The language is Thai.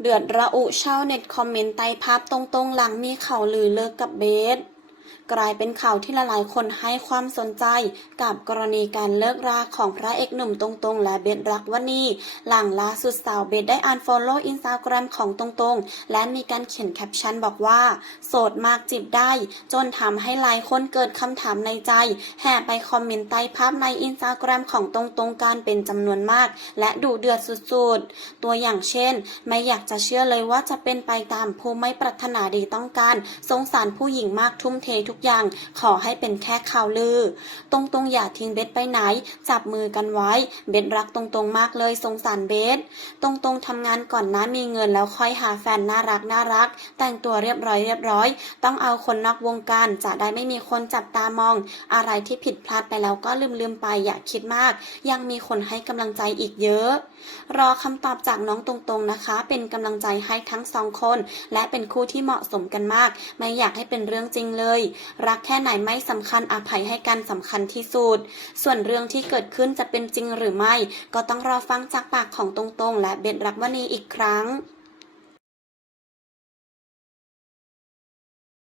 เดือดระอุชาวเน็ตคอมเมนต์ใต้ภาพตรงๆ หลังมีเข่าลือเลิกกับเบส กลายเป็นข่าวที่หลายๆคนให้ความสนใจกับกรณีการเลิกราของพระเอกหนุ่มตรงๆ และเบสรักวนีหลังล่าสุดสาวเบสได้อ่านฟอลโล่อินสตาแกรมของตรงๆ และมีการเขียนแคปชั่นบอกว่า โสดมากจีบได้ จนทำให้หลายคนเกิดคำถามในใจ แห่ไปคอมเมนต์ใต้ภาพในอินสตาแกรมของตรงๆกันเป็นจำนวนมาก และดูเดือดสุดๆ ตัวอย่างเช่น ไม่อยากจะเชื่อเลยว่าจะเป็นไปตามผู้ไม่ปรารถนาดีต้องการ สงสารผู้หญิงมากทุ่มเททุกอย่างขอให้เป็นแค่ข่าวลือ ตรงๆอย่าทิ้งเบสไปไหน จับมือกันไว้ เบสรักตรงๆมากเลยสงสารเบสตรงๆทำงานก่อนนะมีเงินแล้วค่อยหาแฟนน่ารักน่ารัก แต่งตัวเรียบร้อยเรียบร้อย ต้องเอาคนนอกวงการจะได้ไม่มีคนจับตามอง อะไรที่ผิดพลาดไปแล้วก็ลืมๆไปอย่าคิดมาก ยังมีคนให้กำลังใจอีกเยอะ รอคำตอบจากน้องตรงๆนะคะ เป็นกำลังใจให้ทั้งสองคน และเป็นคู่ที่เหมาะสมกันมาก ไม่อยากให้เป็นเรื่องจริงเลยรักแค่ไหนไม่สำคัญอภัยให้กันสำคัญที่สุด ส่วนเรื่องที่เกิดขึ้นจะเป็นจริงหรือไม่ ก็ต้องรอฟังจากปากของตรงๆ และเบนรักวันีอีกครั้ง